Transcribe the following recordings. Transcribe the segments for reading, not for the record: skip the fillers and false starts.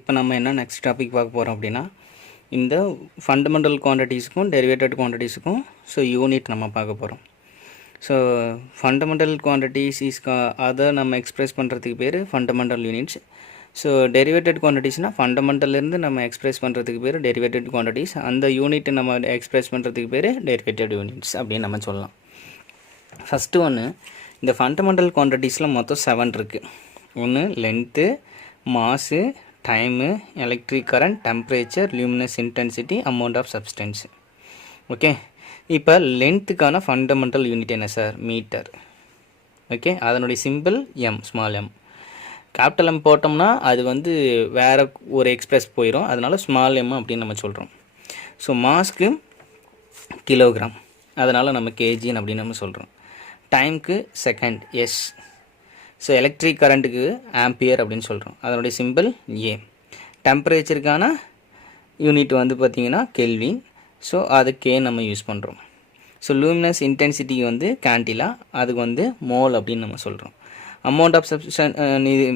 இப்போ நம்ம என்ன நெக்ஸ்ட் டாபிக் பார்க்க போகிறோம் அப்படின்னா இந்த ஃபண்டமெண்டல் குவான்டிட்டிஸுக்கும் டெரிவேட்டட் குவான்டிட்டிஸுக்கும் ஸோ யூனிட் நம்ம பார்க்க போகிறோம். ஸோ ஃபண்டமெண்டல் குவான்டிட்டிஸ் அதை நம்ம எக்ஸ்ப்ரெஸ் பண்ணுறதுக்கு பேர் ஃபண்டமெண்டல் யூனிட்ஸ். ஸோ டெரிவேட்டட் குவான்டிட்டிஸ்னால் ஃபண்டமெண்டல்லேருந்து நம்ம எக்ஸ்ப்ரெஸ் பண்ணுறதுக்கு பேர் டெரிவேட்டட் குவான்டிட்டிஸ். அந்த யூனிட் நம்ம எக்ஸ்ப்ரெஸ் பண்ணுறதுக்கு பேர் டெரிவேட்டட் யூனிட்ஸ் அப்படின்னு நம்ம சொல்லலாம். ஃபஸ்ட்டு ஒன்று, இந்த ஃபண்டமெண்டல் குவான்டிட்டிஸில் மொத்தம் 7 இருக்குது. ஒன்று length, mass, time, electric current, temperature, luminous intensity, amount of substance. Okay, இப்போ லென்த்துக்கான ஃபண்டமெண்டல் யூனிட் என்ன சார்? மீட்டர். ஓகே, அதனுடைய simple M, small M. Capital M போட்டோம்னா அது வந்து வேறு ஒரு எக்ஸ்பிரஸ் போயிடும், அதனால ஸ்மால் எம் அப்படின்னு நம்ம சொல்கிறோம். ஸோ மாஸ்க்கு கிலோகிராம், அதனால் நம்ம கேஜின்னு அப்படின்னு நம்ம சொல்கிறோம். டைமுக்கு செகண்ட், எஸ். ஸோ எலக்ட்ரிக் கரண்ட்டுக்கு ஆம்பியர் அப்படின்னு சொல்கிறோம், அதனுடைய சிம்பிள் ஏ. டெம்பரேச்சருக்கான யூனிட் வந்து பார்த்திங்கன்னா கெல்வின், ஸோ அது கே நம்ம யூஸ் பண்ணுறோம். ஸோ லூமினஸ் இன்டென்சிட்டிக்கு வந்து கேண்டிலா, அதுக்கு வந்து மோல் அப்படின்னு நம்ம சொல்கிறோம். அமௌண்ட் ஆஃப் சப்ஸ்டன் இது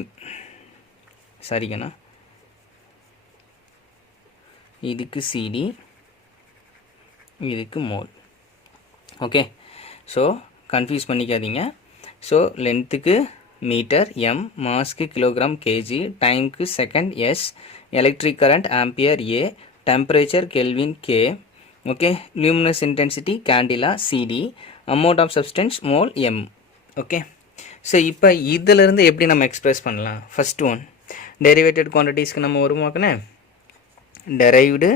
சரிங்கண்ணா, இதுக்கு சிடி, இதுக்கு மோல். ஓகே, ஸோ கன்ஃபியூஸ் பண்ணிக்காதீங்க. ஸோ லென்த்துக்கு மீட்டர் எம், மாஸ்க்கு கிலோகிராம் கேஜி, டைமுக்கு second s, electric current ampere A, temperature kelvin K. Okay, luminous intensity candela cd, amount of substance mole m. Okay, so இப்போ இதிலிருந்து எப்படி நம்ம express பண்ணலாம்? First one, டெரிவேட்டட் குவான்டிட்டிஸ்க்கு நம்ம வருமாக்கனே டெரைவ்டு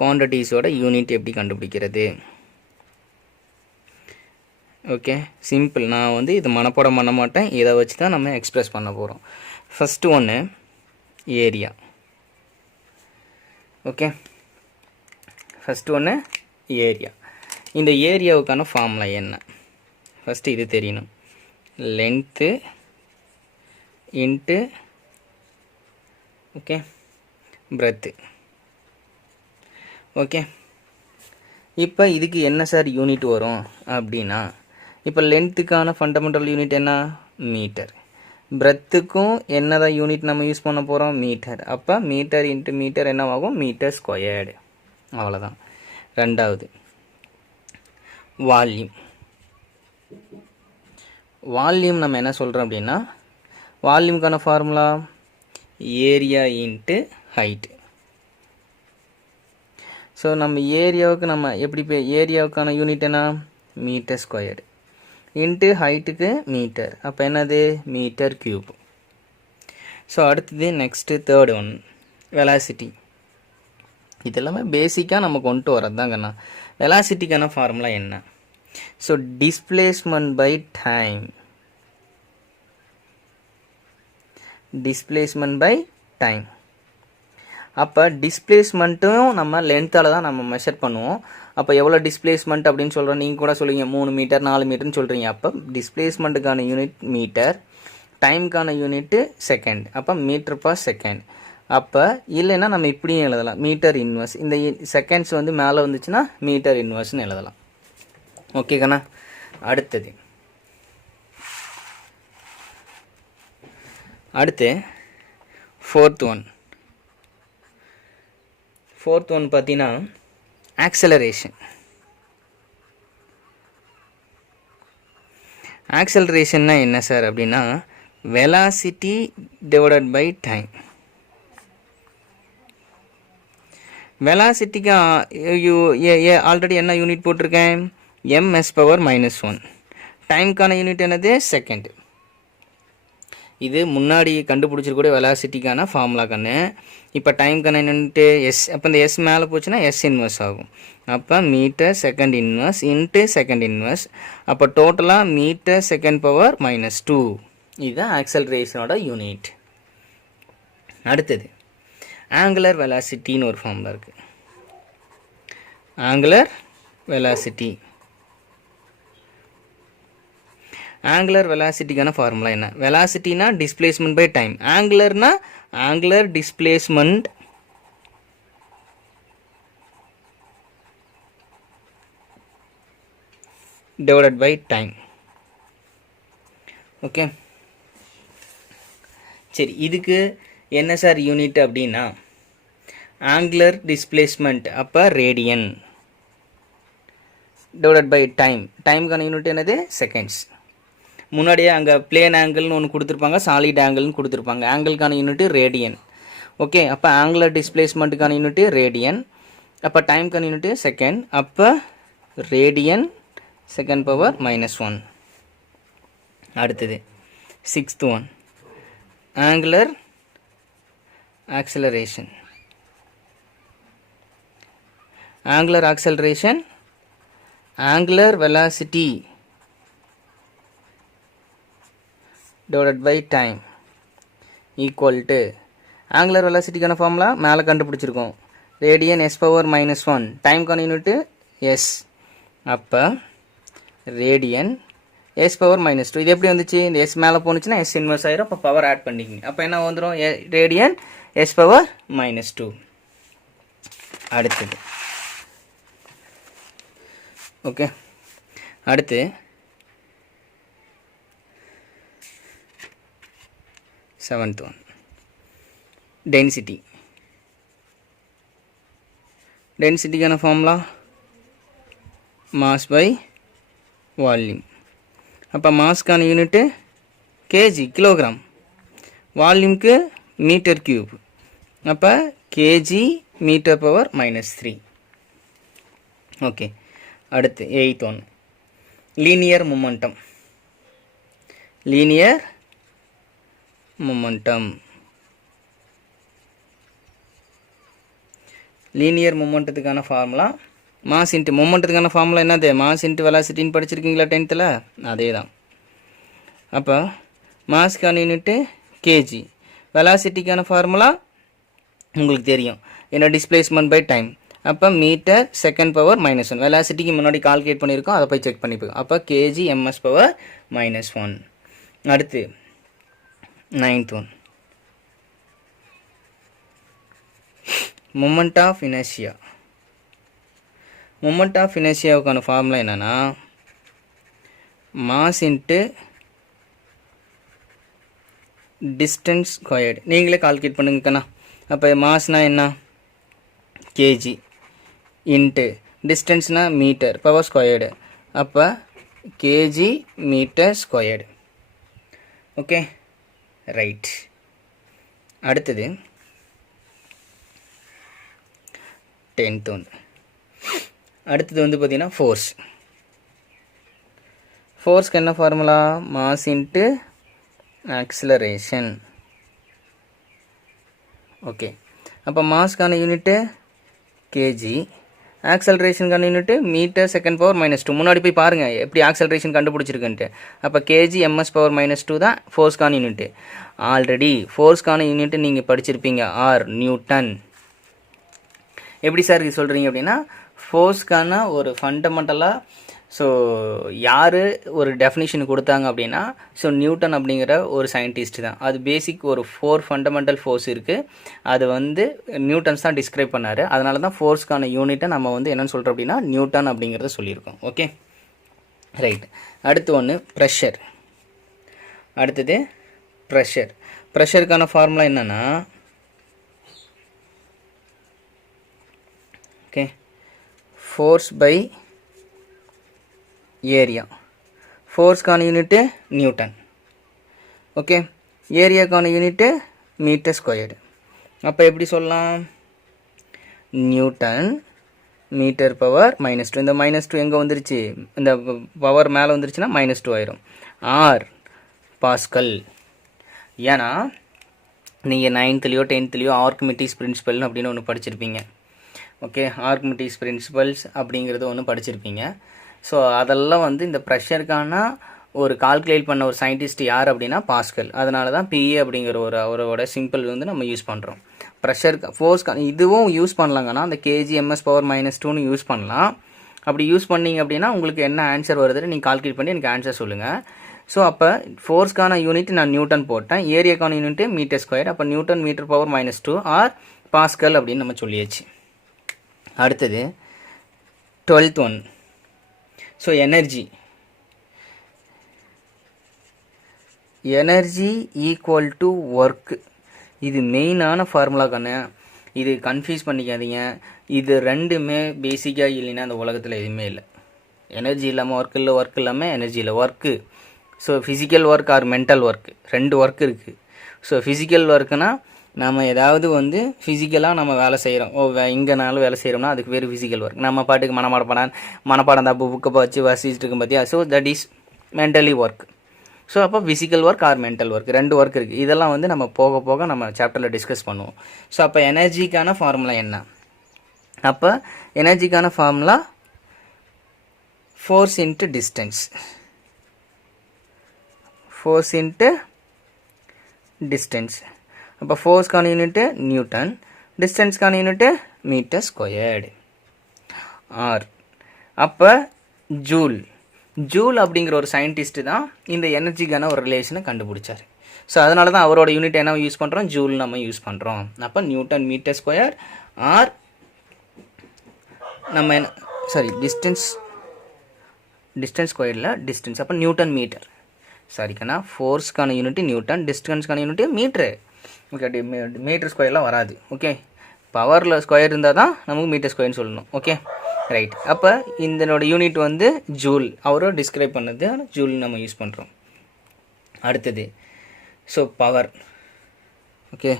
குவான்டிட்டிஸோட யூனிட் எப்படி கண்டுபிடிக்கிறது? Okay, simple. நான் வந்து இது மனப்பாடம் பண்ண மாட்டேன், இதை வச்சு தான் நம்ம எக்ஸ்பிரஸ் பண்ண போகிறோம். ஃபஸ்ட்டு ஒன்று ஏரியா. ஓகே, ஃபஸ்ட்டு ஒன்று ஏரியா. இந்த ஏரியாவுக்கான ஃபார்முலா என்ன? ஃபஸ்ட்டு இது தெரியணும். Length into okay breadth. Okay, இப்போ இதுக்கு என்ன சார் யூனிட் வரும் அப்படின்னா, இப்போ லென்த்துக்கான ஃபண்டமெண்டல் யூனிட் என்ன? மீட்டர். பிரெத்துக்கும் என்ன தான் யூனிட் நம்ம யூஸ் பண்ண போகிறோம்? மீட்டர். அப்போ மீட்டர் இன்ட்டு மீட்டர் என்னவாகும்? Metre squared. அவ்வளோதான். ரெண்டாவது வால்யூம். வால்யூம் நம்ம என்ன சொல்கிறோம் அப்படின்னா, வால்யூமுக்கான formula area into height. So நம்ம ஏரியாவுக்கு நம்ம எப்படி ஏரியாவுக்கான யூனிட் என்ன? மீட்டர் ஸ்கொயர்டு இன்ட்டு ஹைட்டுக்கு மீட்டர், அப்போ என்னது? Metre cube. ஸோ அடுத்தது நெக்ஸ்ட்டு தேர்ட் ஒன் வெலாசிட்டி. இதெல்லாமே பேசிக்காக நம்ம கொண்டு வரது தாங்கண்ணா. வெலாசிட்டிக்கான ஃபார்முலா என்ன? So displacement by time. Displacement by time. அப்போ டிஸ்பிளேஸ்மெண்ட்டும் நம்ம லென்த்தால் தான் நம்ம மெஷர் பண்ணுவோம். அப்போ எவ்வளோ டிஸ்பிளேஸ்மெண்ட் அப்படின்னு சொல்கிறோம்? நீங்கள் கூட சொல்லுவீங்க 3 மீட்டர் 4 மீட்டர்னு சொல்கிறீங்க. அப்போ டிஸ்பிளேஸ்மெண்ட்டுக்கான யூனிட் மீட்டர், டைமுக்கான யூனிட்டு செகண்ட், அப்போ மீட்டர் பர் செகண்ட். அப்போ இல்லைன்னா நம்ம இப்படியும் எழுதலாம், மீட்டர் இன்வர்ஸ். இந்த செகண்ட்ஸ் வந்து மேலே வந்துச்சுன்னா மீட்டர் இன்வர்ஸ்னு எழுதலாம். ஓகேங்கண்ணா. அடுத்து ஃபோர்த் ஒன் பார்த்தீங்கன்னா ஆக்சலரேஷன். ஆக்சலரேஷன்னா என்ன சார் அப்படின்னா, வெலாசிட்டி டிவைடட் பை டைம். வெலாசிட்டிக்கு ஆல்ரெடி என்ன யூனிட் போட்டிருக்கேன்? ms power -1. டைமுக்கான யூனிட் என்னது? செகண்ட். இது முன்னாடி கண்டுபிடிச்சிருக்கூடிய வெலாசிட்டிக்கான ஃபார்முலா கண்ணு. இப்போ டைமுக்கான யூனிட்டு எஸ். அப்போ இந்த எஸ் மேலே போச்சுன்னா எஸ் இன்வர்ஸ் ஆகும். அப்போ metre second inverse into second inverse. அப்போ டோட்டலாக மீட்டர் செகண்ட் பவர் -2. இதுதான் ஆக்சலரேஷனோட யூனிட். அடுத்தது ஆங்குலர் வெலாசிட்டின்னு ஒரு ஃபார்முலா இருக்குது. Angular velocity. ஆங்குலர் வெலாசிட்டிக்கான ஃபார்முலா என்ன? வெலாசிட்டினா டிஸ்பிளேஸ்மெண்ட் பை டைம், ஆங்குலர்னா angular displacement divided by time. Okay, சரி. இதுக்கு என்ன சார் யூனிட் அப்படின்னா ஆங்குலர் டிஸ்பிளேஸ்மெண்ட், அப்போ ரேடியன் டிவைடட் பை டைம். டைமுக்கான யூனிட் என்னது? செகண்ட்ஸ். முன்னாடியே அங்கே பிளேன் ஆங்கிள்னு ஒன்று கொடுத்துருப்பாங்க, சாலிட் ஆங்கிள்னு கொடுத்துருப்பாங்க. ஆங்கிளுக்கான யூனிட் ரேடியன். ஓகே, அப்போ ஆங்குலர் டிஸ்பிளேஸ்மெண்ட்டுக்கான யூனிட் ரேடியன், அப்போ டைமுக்கான யூனிட் செகண்ட், அப்போ ரேடியன் செகண்ட் பவர் -1. அடுத்தது 6th one, angular acceleration. Angular acceleration, angular velocity divided by time equal to angular velocityக்கான ஃபார்முலா மேலே கண்டுபிடிச்சிருக்கோம், ரேடியன் s power -1. டைம்க்கான யூனிட் s, அப்போ ரேடியன் s power -2. இது எப்படி வந்துச்சு? இந்த s மேலே போணுச்சுன்னா s இன்வெர்ஸ் ஆயிரும், அப்போ பவர் ஆட் பண்ணிக்கிங்க, அப்போ என்ன வந்துடும்? Radian s power -2. அடுத்தது ஓகே, அடுத்து 7th one, டென்சிட்டி. டென்சிட்டிக்கான ஃபார்முலா மாஸ் பை வால்யூம். அப்போ மாஸ்க்கான யூனிட்டு கேஜி, கிலோகிராம். வால்யூம்க்கு மீட்டர் கியூப், அப்போ கேஜி மீட்டர் பவர் -3. ஓகே, அடுத்து 8th one, linear momentum. Linear momentum. Linear மொமெண்டத்துக்கான ஃபார்முலா மாஸ் இன்ட்டு மொமெண்டத்துக்கான ஃபார்முலா என்னது? மாஸ் இன்ட்டு வெலாசிட்டின்னு படிச்சிருக்கீங்களா 10th? அதே தான். அப்போ மாஸ்க்கான யூனிட்டு கேஜி, வெலாசிட்டிக்கான ஃபார்முலா உங்களுக்கு தெரியும் என்ன? டிஸ்பிளேஸ்மெண்ட் பை டைம், அப்போ மீட்டர் செகண்ட் பவர் -1. வெலாசிட்டிக்கு முன்னாடி கால்குலேட் பண்ணியிருக்கோம், அதை போய் செக் பண்ணிப்போம். அப்போ கேஜி ms பவர் -1. அடுத்து 9th one, moment of inertia. moment of inertiaவுக்கான ஃபார்முலா என்னன்னா மாஸ் இன்ட்டு டிஸ்டன்ஸ் ஸ்கொயர்டு. நீங்களே கால்குலேட் பண்ணுங்கக்கண்ணா. அப்போ மாஸ்னா என்ன? கேஜி இன்ட்டு டிஸ்டன்ஸ்னா மீட்டர் பவர் ஸ்கொயர்டு, அப்போ K G metre squared. Okay, right. அடுத்தது 10th ஒன். அடுத்தது வந்து பார்த்தீங்கன்னா ஃபோர்ஸ். ஃபோர்ஸ்க்கு என்ன formula? Mass into acceleration. Okay, அப்போ மாஸ்க்கான யூனிட்டு கேஜி, ஆக்சலரேஷனுக்கான யூனிட்டு மீட்டர் செகண்ட் பவர் -2. முன்னாடி போய் பாருங்கள் எப்படி ஆக்சலரேஷன் கண்டுபிடிச்சிருக்குன்ட்டு. அப்போ கேஜி ms பவர் -2 தான் ஃபோர்ஸ்க்கான யூனிட்டு. ஆல்ரெடி ஃபோர்ஸ்க்கான யூனிட்டு நீங்கள் படிச்சிருப்பீங்க, ஆர் நியூட்டன். எப்படி சார் இது சொல்கிறீங்க அப்படின்னா, ஃபோர்ஸ்க்கான ஒரு ஃபண்டமெண்டலாக ஸோ யார் ஒரு டெஃபினிஷன் கொடுத்தாங்க அப்படின்னா, ஸோ நியூட்டன் அப்படிங்கிற ஒரு சயின்டிஸ்ட் தான். அது பேசிக் ஒரு 4 ஃபண்டமெண்டல் ஃபோர்ஸ் இருக்குது, அது வந்து நியூட்டன்ஸ் தான் டிஸ்கிரைப் பண்ணார். அதனால தான் ஃபோர்ஸ்க்கான யூனிட்டை நம்ம வந்து என்னென்னு சொல்கிறோம் அப்படின்னா நியூட்டன் அப்படிங்கிறத சொல்லியிருக்கோம். Okay, right. அடுத்து ஒன்று ப்ரெஷர். அடுத்தது ப்ரெஷர். ப்ரெஷருக்கான ஃபார்முலா என்னென்னா, ஓகே, ஃபோர்ஸ் பை ஏரியா. ஃபோர்ஸ்க்கான யூனிட்டு நியூட்டன். ஓகே, ஏரியாக்கான யூனிட்டு மீட்டர் ஸ்கொயர்டு. அப்போ எப்படி சொல்லலாம்? Newton metre power -2. இந்த -2 எங்கே வந்துருச்சு? இந்த பவர் மேலே வந்துருச்சுன்னா -2 ஆயிரும். Or pascal. ஏன்னா நீங்கள் 9thலையோ 10thலையோ ஆர்கிமிடிஸ் பிரின்சிபல்னு அப்படின்னு ஒன்று படிச்சிருப்பீங்க. ஓகே, ஆர்கிமிடிஸ் பிரின்சிபல்ஸ் அப்படிங்கிறது ஒன்று படிச்சிருப்பீங்க. ஸோ அதெல்லாம் வந்து இந்த ப்ரெஷருக்கான ஒரு கால்குலேட் பண்ண ஒரு சயின்டிஸ்ட் யார் அப்படின்னா பாஸ்கல். அதனால தான் பிஏ அப்படிங்கிற ஒரு அவரோட சிம்பிள் வந்து நம்ம யூஸ் பண்ணுறோம். ப்ரெஷருக்கு ஃபோர்ஸ்க்கான இதுவும் யூஸ் பண்ணலாங்கன்னா அந்த கேஜி ms பவர் -2ன்னு யூஸ் பண்ணலாம். அப்படி யூஸ் பண்ணிங்க அப்படின்னா உங்களுக்கு என்ன ஆன்சர் வருதுன்னு நீங்கள் கால்குலேட் பண்ணி எனக்கு ஆன்சர் சொல்லுங்கள். ஸோ அப்போ ஃபோர்ஸ்க்கான யூனிட் நான் நியூட்டன் போட்டேன், ஏரியாக்கான யூனிட் மீட்டர் ஸ்கொயர். அப்போ newton metre power -2 or pascal அப்படின்னு நம்ம சொல்லியாச்சு. அடுத்தது 12th one. So energy. Energy equal to work. இது மெயினான ஃபார்முலா கண்ணு, இது கன்ஃபியூஸ் பண்ணிக்காதீங்க. இது ரெண்டுமே பேசிக்காக இல்லைன்னா அந்த உலகத்தில் எதுவுமே இல்லை. எனர்ஜி இல்லாமல் ஒர்க் இல்லை, ஒர்க் இல்லாமல் எனர்ஜி இல்லை. Work so physical work or mental work, ரெண்டு ஒர்க் இருக்குது. ஸோ ஃபிசிக்கல் ஒர்க்குனா நம்ம ஏதாவது வந்து ஃபிசிக்கலாக நம்ம வேலை செய்கிறோம், இங்கேனாலும் வேலை செய்கிறோம்னா அதுக்கு பேர் ஃபிசிக்கல் ஒர்க். நம்ம பாட்டுக்கு மனப்பாடம் தான் புக்கை வச்சு வசிச்சுட்டு இருக்கும் பார்த்தியா, so that is mentally work. So அப்போ physical work or mental work, ரெண்டு ஒர்க் இருக்குது. இதெல்லாம் வந்து நம்ம போக போக நம்ம சாப்டரில் டிஸ்கஸ் பண்ணுவோம். ஸோ அப்போ எனர்ஜிக்கான ஃபார்முலா என்ன? அப்போ எனர்ஜிக்கான formula force into distance. Force into distance. அப்போ ஃபோர்ஸ்க்கான யூனிட்டு நியூட்டன், டிஸ்டன்ஸ்க்கான யூனிட்டு மீட்டர் ஸ்கொயர்டு ஆர். அப்போ ஜூல் அப்படிங்கிற ஒரு சயின்டிஸ்ட்டு தான் இந்த எனர்ஜிக்கான ஒரு ரிலேஷனை கண்டுபிடிச்சார். ஸோ அதனால தான் அவரோட யூனிட் என்ன யூஸ் பண்ணுறோம், ஜூல் நம்ம யூஸ் பண்ணுறோம். அப்போ நியூட்டன் மீட்டர் ஸ்கொயர் ஆர் நம்ம டிஸ்டன்ஸ் ஸ்கொயரில் டிஸ்டன்ஸ், அப்போ நியூட்டன் மீட்டர். சரிக்கண்ணா, ஃபோர்ஸ்க்கான யூனிட்டு நியூட்டன், டிஸ்டன்ஸ்க்கான யூனிட்டு மீட்ரு. ஓகே, மீட்டர் ஸ்கொயர்லாம் வராது. ஓகே, பவரில் ஸ்கொயர் இருந்தால் தான் நமக்கு மீட்டர் ஸ்கொயர்னு சொல்லணும். Okay right. அப்போ இதனோட யூனிட் வந்து ஜூல், அவரோட டிஸ்கிரைப் பண்ணது ஜூல் நம்ம யூஸ் பண்ணுறோம். அடுத்தது ஸோ பவர். ஓகே,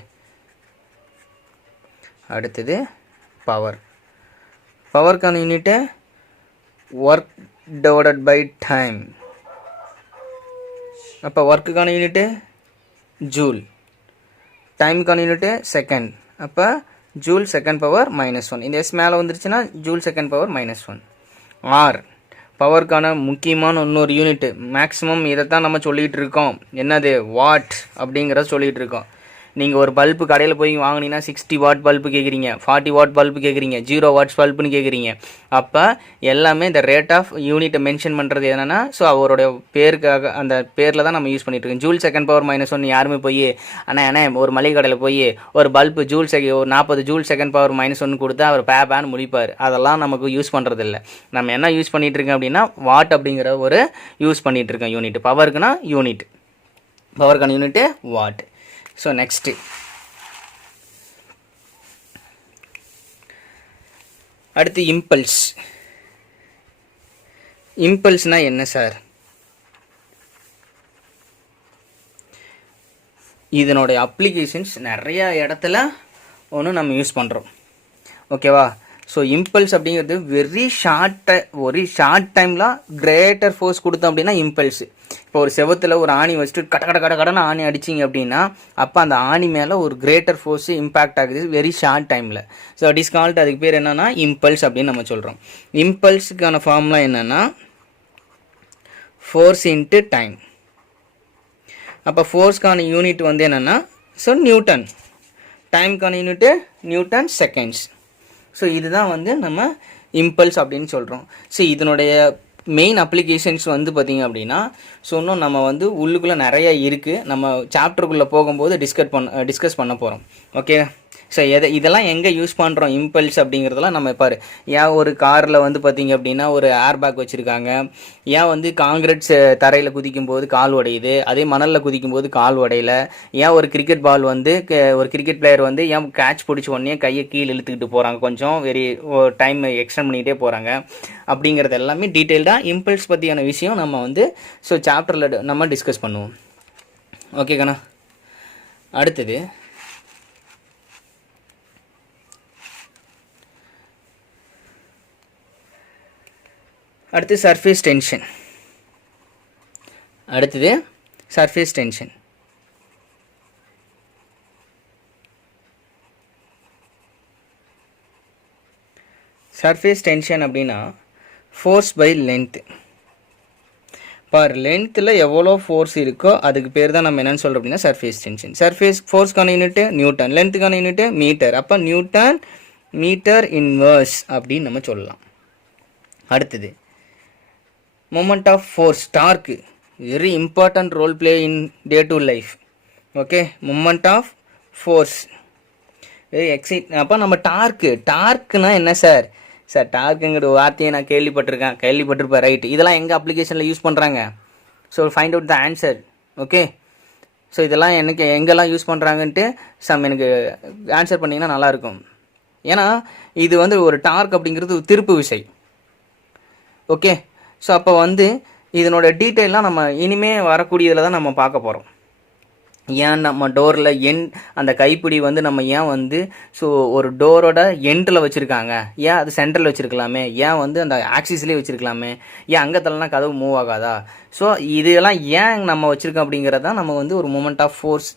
அடுத்தது பவருக்கான unit work divided by time. அப்போ ஒர்க்குக்கான யூனிட்டு ஜூல், டைமுக்கான யூனிட்டு செகண்ட். அப்போ ஜூல் செகண்ட் பவர் -1. இந்த எஸ் மேலே வந்துருச்சுன்னா ஜூல் செகண்ட் பவர் -1. ஆர் பவருக்கான முக்கியமான இன்னொரு யூனிட்டு, மேக்ஸிமம் இதைத்தான் நம்ம சொல்லிகிட்டு இருக்கோம். என்னது? வாட் அப்படிங்கிறத சொல்லிகிட்டு இருக்கோம். நீங்கள் ஒரு பல்பு கடையில் போய் வாங்கினீங்கன்னா 60 வாட் பல்பு கேட்குறீங்க, 40 வாட் பல்பு கேட்குறீங்க, 0 வாட்ஸ் பல்புன்னு கேட்குறீங்க. அப்போ எல்லாமே இந்த ரேட் ஆஃப் யூனிட்டை மென்ஷன் பண்ணுறது என்னென்னா, ஸோ அவருடைய பேருக்காக அந்த பேரில் தான் நம்ம யூஸ் பண்ணிகிட்டு இருக்கோம். ஜூல் செகண்ட் பவர் -1 யாருமே போய் அண்ணா ஒரு மளிகை கடையில் போய் ஒரு பல்பு ஒரு 40 ஜூல் செகண்ட் பவர் -1 கொடுத்தா அவர் பேன்னு முடிப்பார். அதெல்லாம் நமக்கு யூஸ் பண்ணுறது இல்லை. நம்ம என்ன யூஸ் பண்ணிகிட்டு இருக்கோம் அப்படின்னா வாட் அப்படிங்கிற ஒரு யூஸ் பண்ணிகிட்டு இருக்கோம் யூனிட். பவருக்குன்னா யூனிட், பவருக்கான யூனிட்டு வாட். ஸோ நெக்ஸ்ட்டு அடுத்து இம்பல்ஸ்னால் என்ன சார்? இதனுடைய அப்ளிகேஷன்ஸ் நிறையா இடத்துல நம்ம யூஸ் பண்ணுறோம். ஓகேவா? ஸோ இம்பல்ஸ் அப்படிங்கிறது ஒரு ஷார்ட் டைமில் கிரேட்டர் ஃபோர்ஸ் கொடுத்தோம் அப்படின்னா இம்பல்ஸு. இப்போ ஒரு செவத்தில் ஒரு ஆணி வச்சுட்டு கடன்னு ஆணி அடிச்சிங்க அப்படின்னா அப்போ அந்த ஆணி மேலே ஒரு கிரேட்டர் ஃபோர்ஸு இம்பேக்ட் ஆகுது வெரி ஷார்ட் டைமில். ஸோ அட் இஸ் கால்ட், அதுக்கு பேர் என்னென்னா இம்பல்ஸ் அப்படின்னு நம்ம சொல்கிறோம். இம்பல்ஸுக்கான ஃபார்முலா என்னென்னா ஃபோர்ஸ் இன்ட்டு டைம். அப்போ ஃபோர்ஸ்க்கான யூனிட் வந்து என்னென்னா ஸோ நியூட்டன், டைமுக்கான யூனிட்டு நியூட்டன் செகண்ட்ஸ். ஸோ இதுதான் வந்து நம்ம இம்பல்ஸ் அப்படின்னு சொல்கிறோம். ஸோ இதனுடைய மெயின் அப்ளிகேஷன்ஸ் வந்து பார்த்திங்க அப்படின்னா ஸோ இன்னும் நம்ம வந்து உள்ளுக்குள்ளே நிறையா இருக்குது. நம்ம சாப்டருக்குள்ளே போகும்போது டிஸ்கஸ் பண்ண போகிறோம். ஓகே, ஸோ இதெல்லாம் எங்கே யூஸ் பண்ணுறோம் இம்பல்ஸ் அப்படிங்கிறதெல்லாம் நம்ம பாரு. ஏன் ஒரு காரில் வந்து பார்த்திங்க அப்படின்னா ஒரு ஏர் பேக் வச்சுருக்காங்க, ஏன் வந்து காங்கிரீட் தரையில் குதிக்கும் போது கால் உடையுது, அதே மணலில் குதிக்கும் போது கால் உடையில, ஏன் ஒரு கிரிக்கெட் பால் வந்து ஒரு கிரிக்கெட் பிளேயர் வந்து ஏன் கேட்ச் பிடிச்ச உடனே கையை கீழே இழுத்துக்கிட்டு போகிறாங்க, கொஞ்சம் டைம் எக்ஸ்டெண்ட் பண்ணிகிட்டே போகிறாங்க அப்படிங்கிறது எல்லாமே டீட்டெயில்டாக இம்பல்ஸ் பற்றியான விஷயம் நம்ம வந்து ஸோ சாப்டரில் நம்ம டிஸ்கஸ் பண்ணுவோம். ஓகேங்கண்ணா. அடுத்தது சர்ஃபேஸ் டென்ஷன். சர்ஃபேஸ் டென்ஷன் அப்படின்னா ஃபோர்ஸ் பை லென்த். பார், லென்த்தில் எவ்வளோ ஃபோர்ஸ் இருக்கோ அதுக்கு பேர் தான் நம்ம என்னென்னு சொல்கிறோம் அப்படின்னா surface tension. Surface force unit newton, லென்த்துக்கான யூனிட்டு மீட்டர். அப்போ நியூட்டன் மீட்டர் இன்வர்ஸ் அப்படின்னு நம்ம சொல்லலாம். அடுத்தது moment of force, torque, very important role play in day to life. Okay, moment of force very excite. அப்போ நம்ம டார்க்குனா என்ன சார்? டார்க்குங்கிற வார்த்தையை நான் கேள்விப்பட்டிருப்பேன். ரைட், இதெல்லாம் எங்கே அப்ளிகேஷனில் யூஸ் பண்ணுறாங்க? So find out the answer. Okay, so இதெல்லாம் எனக்கு எங்கெல்லாம் யூஸ் பண்ணுறாங்கன்ட்டு எனக்கு ஆன்சர் பண்ணிங்கன்னா நல்லாயிருக்கும். ஏன்னா இது வந்து ஒரு டார்க் அப்படிங்கிறது திருப்பு விசை. ஓகே, ஸோ அப்போ வந்து இதனோட டீட்டெயிலாம் நம்ம இனிமே வரக்கூடியதில் தான் நம்ம பார்க்க போகிறோம். ஏன் நம்ம டோரில் அந்த கைப்பிடி வந்து நம்ம ஏன் வந்து ஸோ ஒரு டோரோட எண்டில் வச்சுருக்காங்க, ஏன் அது சென்டரில் வச்சுருக்கலாமே, ஏன் வந்து அந்த ஆக்சிஸ்லேயே வச்சுருக்கலாமே, ஏன் அங்கே தள்ளனா கதவு மூவ் ஆகாதா, ஸோ இதெல்லாம் ஏன் நம்ம வச்சுருக்கோம் அப்படிங்கிறதான் நம்ம வந்து ஒரு moment of force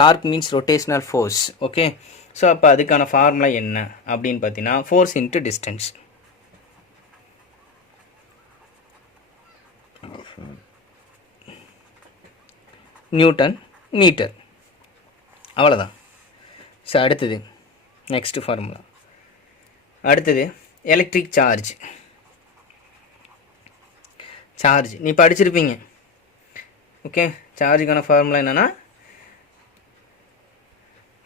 torque means rotational force. Okay, so அப்போ அதுக்கான ஃபார்முலா என்ன அப்படின்னு பார்த்தீங்கன்னா force into distance. Newton metre, அவ்வளோதான். ஸோ அடுத்தது நெக்ஸ்ட் ஃபார்முலா. அடுத்தது எலக்ட்ரிக் சார்ஜ். நீ படிச்சிருப்பீங்க. ஓகே, சார்ஜுக்கான ஃபார்முலா என்னென்னா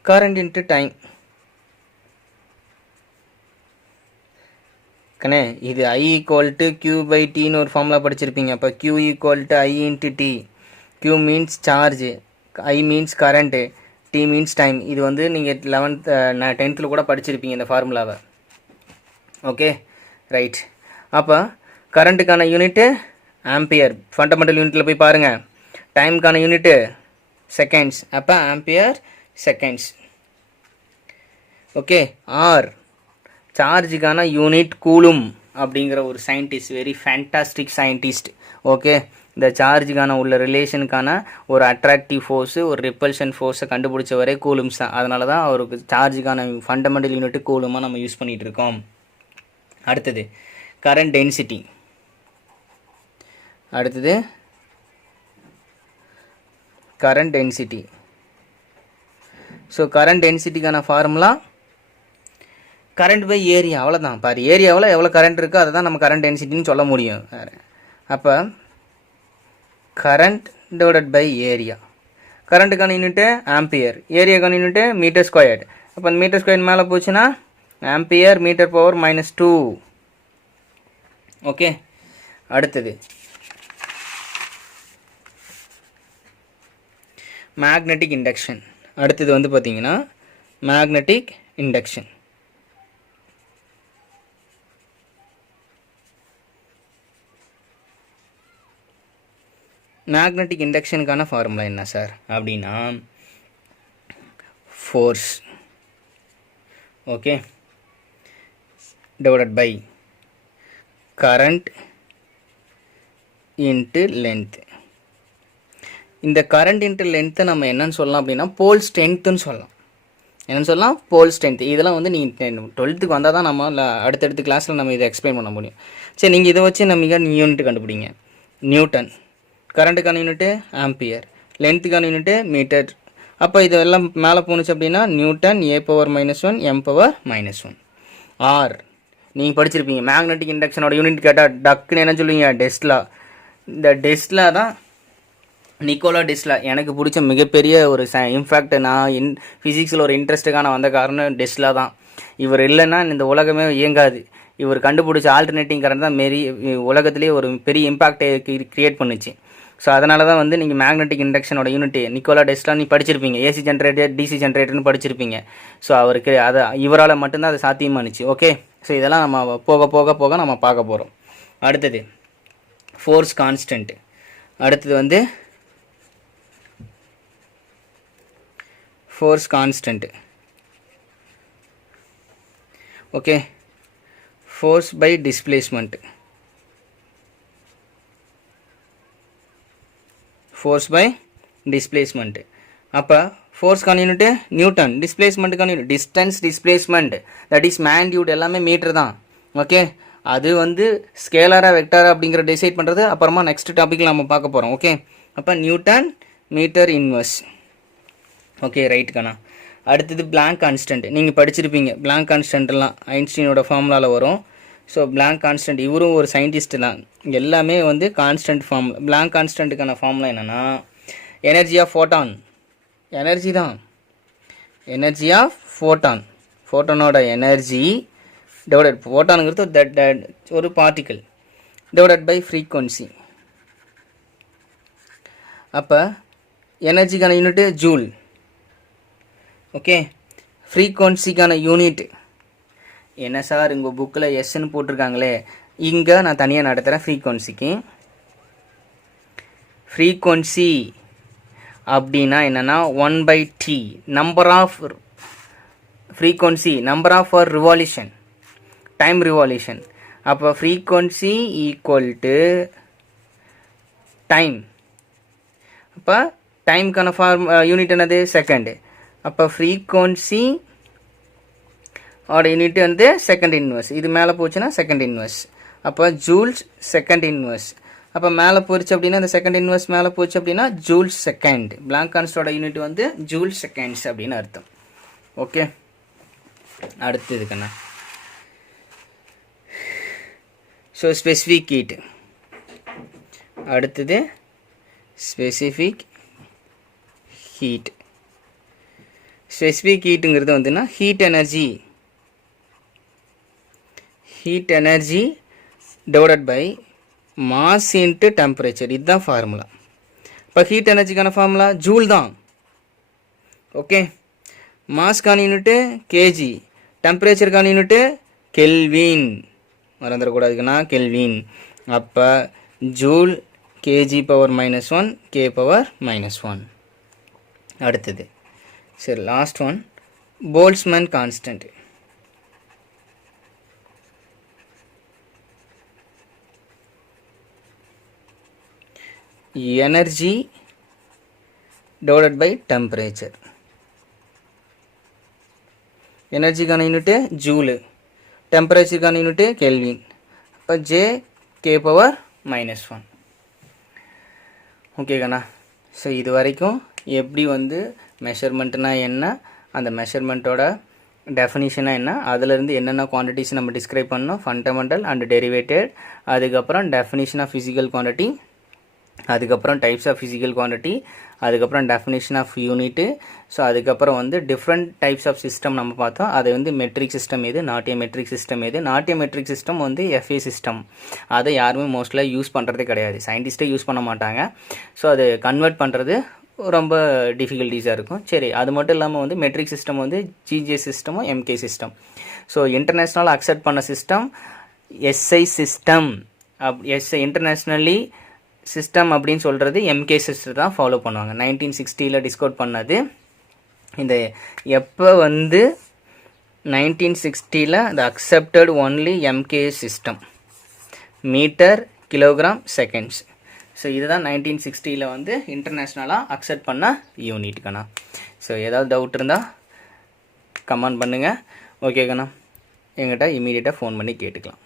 கரண்ட் இன்ட்டு டைம். கண்ணே இது I = Q/Tன்னு ஒரு ஃபார்முலா படிச்சிருப்பீங்க. அப்போ Q = I × T. Q means charge, I means current, T means time. இது வந்து நீங்கள் 10th கூட படிச்சிருப்பீங்க இந்த ஃபார்முலாவை. Okay right. அப்போ கரண்ட்டுக்கான யூனிட்டு ஆம்பியர், ஃபண்டமெண்டல் யூனிட்டில் போய் பாருங்கள். டைமுக்கான யூனிட்டு செகண்ட்ஸ், அப்போ ஆம்பியர் செகண்ட்ஸ். ஓகே, ஆர் சார்ஜுக்கான யூனிட் கூலும் அப்படிங்கிற ஒரு scientist, very fantastic scientist. Okay, இந்த சார்ஜுக்கான உள்ள ரிலேஷனுக்கான ஒரு அட்ராக்டிவ் ஃபோர்ஸு ஒரு ரிப்பல்ஷன் ஃபோர்ஸை கண்டுபிடிச்சவரே கூலும்ஸ் தான். அதனால தான் அவருக்கு சார்ஜுக்கான ஃபண்டமெண்டல் யூனிட்டு கூலுமாக நம்ம யூஸ் பண்ணிகிட்டு இருக்கோம். அடுத்தது கரண்ட் டென்சிட்டி. ஸோ கரண்ட் டென்சிட்டிக்கான ஃபார்முலா கரண்ட் பை ஏரியா, அவ்வளோதான். பாரு, ஏரியாவில் எவ்வளோ கரண்ட் இருக்கோ அதை தான் நம்ம கரண்ட் டென்சிட்டின்னு சொல்ல முடியும். அப்போ கரண்ட் டிவைடட் பை ஏரியா. கரண்ட்டுக்கான யூனிட்டு ஆம்பியர், ஏரியாக்கான யூனிட்டு மீட்டர் ஸ்கொயர்டு. அப்போ அந்த மீட்டர் ஸ்கொயர் மேலே போச்சுன்னா ஆம்பியர் m²-2. ஓகே, அடுத்தது மேக்னெட்டிக் இண்டக்ஷன். அடுத்தது வந்து பார்த்தீங்கன்னா மேக்னெட்டிக் இண்டக்ஷன். மேக்னெட்டிக் இண்டக்ஷனுக்கான ஃபார்முலா என்ன சார் அப்படின்னா force, okay, divided by current into length. இந்த கரண்ட் இன்ட்டு லென்த்தை நம்ம என்னன்னு சொல்லலாம் அப்படின்னா போல் ஸ்ட்ரென்த்துன்னு சொல்லலாம். என்னென்னு சொல்லலாம்? Pole strength. இதெல்லாம் வந்து நீங்கள் 12th வந்தால் தான் நம்ம அடுத்தடுத்த கிளாஸில் நம்ம இதை எக்ஸ்பிளைன் பண்ண முடியும். சரி, நீங்கள் இதை வச்சு நம்ம யூனிட் கண்டுபிடிங்க. நியூட்டன், கரண்ட்டுக்கான யூனிட்டு ஆம்பியர், லென்த்துக்கான யூனிட்டு மீட்டர். அப்போ இதெல்லாம் மேலே போணுச்சு அப்படின்னா நியூட்டன் A⁻−1 m⁻−1. ஆர் நீங்கள் படிச்சிருப்பீங்க. மேக்னெட்டிக் இண்டக்ஷனோட யூனிட் கேட்டால் டக்குன்னு என்ன சொல்லுவீங்க? டெஸ்லா. இந்த டெஸ்லா தான் நிக்கோலா டெஸ்லா எனக்கு பிடிச்ச மிகப்பெரிய ஒரு இன்ஃபேக்ட் நான் ஃபிசிக்ஸில் ஒரு இன்ட்ரெஸ்ட்டுக்கான வந்த காரணம் டெஸ்லா தான். இவர் இல்லைன்னா இந்த உலகமே இயங்காது. இவர் கண்டுபிடிச்ச ஆல்டர்னேட்டிங் கரண்ட் தான் உலகத்திலேயே ஒரு பெரிய இம்பாக்டை கிரியேட் பண்ணுச்சு. ஸோ அதனால தான் வந்து நீங்கள் மேக்னெட்டிக் இண்டக்ஷனோட யூனிட் நிக்கோலா டெஸ்லா நீ படிச்சிருப்பீங்க. ஏசி ஜென்ரேட்டர், டிசி ஜென்ரேட்டர்னு படிச்சிருப்பீங்க. ஸோ அவருக்கு இவரால் மட்டும்தான் அது சாத்தியமானுச்சு. ஓகே, ஸோ இதெல்லாம் நம்ம போக போக போக நம்ம பார்க்க போகிறோம். அடுத்தது ஃபோர்ஸ் கான்ஸ்டன்ட். அடுத்தது வந்து force constant. Okay, force by displacement. Force by displacement. அப்போ ஃபோர்ஸ்க்கான யூனிட்டு நியூட்டன், டிஸ்பிளேஸ்மெண்ட்டுக்கான unit distance displacement, that is magnitude, எல்லாமே மீட்டர் தான். ஓகே, அது வந்து ஸ்கேலரா வெக்டாரா அப்படிங்கிற டிசைட் பண்ணுறது அப்புறமா நெக்ஸ்ட் டாப்பிக்கில் நம்ம பார்க்க போகிறோம். ஓகே, அப்போ நியூட்டன் மீட்டர் இன்வர்ஸ். ஓகே ரைட்டுக்காண்ணா. அடுத்தது பிளாங்க் கான்ஸ்டன்ட். நீங்கள் படிச்சிருப்பீங்க பிளாங்க் கான்ஸ்டன்ட்லாம் ஐன்ஸ்டீனோட ஃபார்முலாவில் வரும். ஸோ பிளாங்க் கான்ஸ்டன்ட் இவரும் ஒரு சயின்டிஸ்ட் தான். எல்லாமே வந்து கான்ஸ்டன்ட் ஃபார்முலா. பிளாங்க் கான்ஸ்டன்ட்டுக்கான ஃபார்முலா என்னென்னா எனர்ஜி ஆஃப் ஃபோட்டான், எனர்ஜி தான், எனர்ஜி ஆஃப் ஃபோட்டான், ஃபோட்டானோட எனர்ஜி டிவைடட், ஃபோட்டானுங்கிறது ஒரு பார்ட்டிக்கல், டிவைடட் பை ஃப்ரீக்வன்சி. அப்போ எனர்ஜிக்கான யூனிட்டு ஜூல். ஓகே, ஃப்ரீக்வன்சிக்கான யூனிட் என்ன சார் உங்கள் புக்கில் எஸ்ன்னு போட்டிருக்காங்களே, இங்கே நான் தனியாக நடத்துகிறேன். ஃப்ரீக்வன்சி அப்படின்னா என்னென்னா 1/t number of frequency, number of revolution, time revolution. அப்போ ஃப்ரீக்வன்சி ஈக்குவல் டு டைம். அப்போ டைமுக்கான யூனிட் என்னது செகண்டு. அப்போ ஃப்ரீக்வன்சி ஓட யூனிட் வந்து செகண்ட் இன்வர்ஸ். இது மேலே போச்சுன்னா செகண்ட் இன்வர்ஸ். அப்போ ஜூல்ஸ் செகண்ட் இன்வர்ஸ். அப்போ மேலே போச்சு அப்படின்னா இந்த செகண்ட் இன்வர்ஸ் மேலே போச்சு அப்படின்னா ஜூல்ஸ் செகண்ட். பிளாங்க் கான்ஸ்டோட யூனிட் வந்து ஜூல் செகண்ட்ஸ் அப்படின்னு அர்த்தம். ஓகே, அடுத்தது கண்ணா. So specific heat. அடுத்தது ஸ்பெசிஃபிக் ஹீட். ஸ்பெசிஃபிக் ஹீட்டுங்கிறது வந்துன்னா heat energy divided by mass into temperature. இதுதான் ஃபார்முலா. இப்போ ஹீட் எனர்ஜிக்கான ஃபார்முலா ஜூல் தான். ஓகே, மாஸ்க்கான யூனிட்டு கேஜி, டெம்பரேச்சருக்கான யூனிட்டு கெல்வின். மறந்துடக்கூடாதுக்குன்னா கெல்வின். அப்போ joule K G power -1 K power -1. அடுத்தது சரி, last one Boltzmann constant. Energy divided by temperature. எனர்ஜிக்கான யூனிட்டு ஜூலு, டெம்பரேச்சருக்கான யூனிட்டு கெல்வின். இப்போ ஜே கே பவர் -1. ஓகேங்கண்ணா. ஸோ இது வரைக்கும் எப்படி வந்து மெஷர்மெண்ட்னா என்ன, அந்த மெஷர்மெண்ட்டோட டெஃபினிஷனாக என்ன, அதிலிருந்து என்னென்ன குவான்டிட்டிஸ் நம்ம டிஸ்கிரைப் பண்ணோம், ஃபண்டமெண்டல் அண்ட் டெரிவேட்டட், அதுக்கப்புறம் டெஃபினிஷன் ஆஃப் ஃபிசிக்கல் குவான்டிட்டி, அதுக்கப்புறம் டைப்ஸ் ஆஃப் ஃபிசிக்கல் குவான்டிட்டி, அதுக்கப்புறம் டெஃபினிஷன் ஆஃப் யூனிட்டு. ஸோ அதுக்கப்புறம் வந்து டிஃப்ரெண்ட் டைப்ஸ் ஆஃப் சிஸ்டம் நம்ம பார்த்தோம். அது வந்து மெட்ரிக் சிஸ்டம் எது, நாட்டிய மெட்ரிக் சிஸ்டம் எது. நாட்டிய மெட்ரிக் சிஸ்டம் வந்து எஃப்ஏ சிஸ்டம். அதை யாருமே மோஸ்ட்லாக யூஸ் பண்ணுறதே கிடையாது, சயின்டிஸ்ட்டே யூஸ் பண்ண மாட்டாங்க. ஸோ அது கன்வெர்ட் பண்ணுறது ரொம்ப டிஃபிகல்ட்டிஸாக இருக்கும். சரி, அது மட்டும் இல்லாமல் வந்து மெட்ரிக் சிஸ்டம் வந்து ஜிஜே சிஸ்டமும் எம்கே சிஸ்டம். ஸோ இன்டர்நேஷ்னலாக அக்செப்ட் பண்ண system SI system. SI internationally system அப்படின்னு சொல்கிறது எம்கே சிஸ்டம் தான் ஃபாலோ பண்ணுவாங்க. 1960 டிஸ்கவுட் பண்ணது. இந்த எப்போ வந்து 1960 the accepted only MK system, metre kilogram seconds. So இதுதான் 1960 வந்து இன்டர்நேஷ்னலாக அக்செப்ட் பண்ண யூனிட்டுக்கண்ணா. ஸோ ஏதாவது டவுட் இருந்தால் கமெண்ட் பண்ணுங்கள். ஓகேக்கண்ணா, எங்கிட்ட இமீடியட்டாக ஃபோன் பண்ணி கேட்டுக்கலாம்.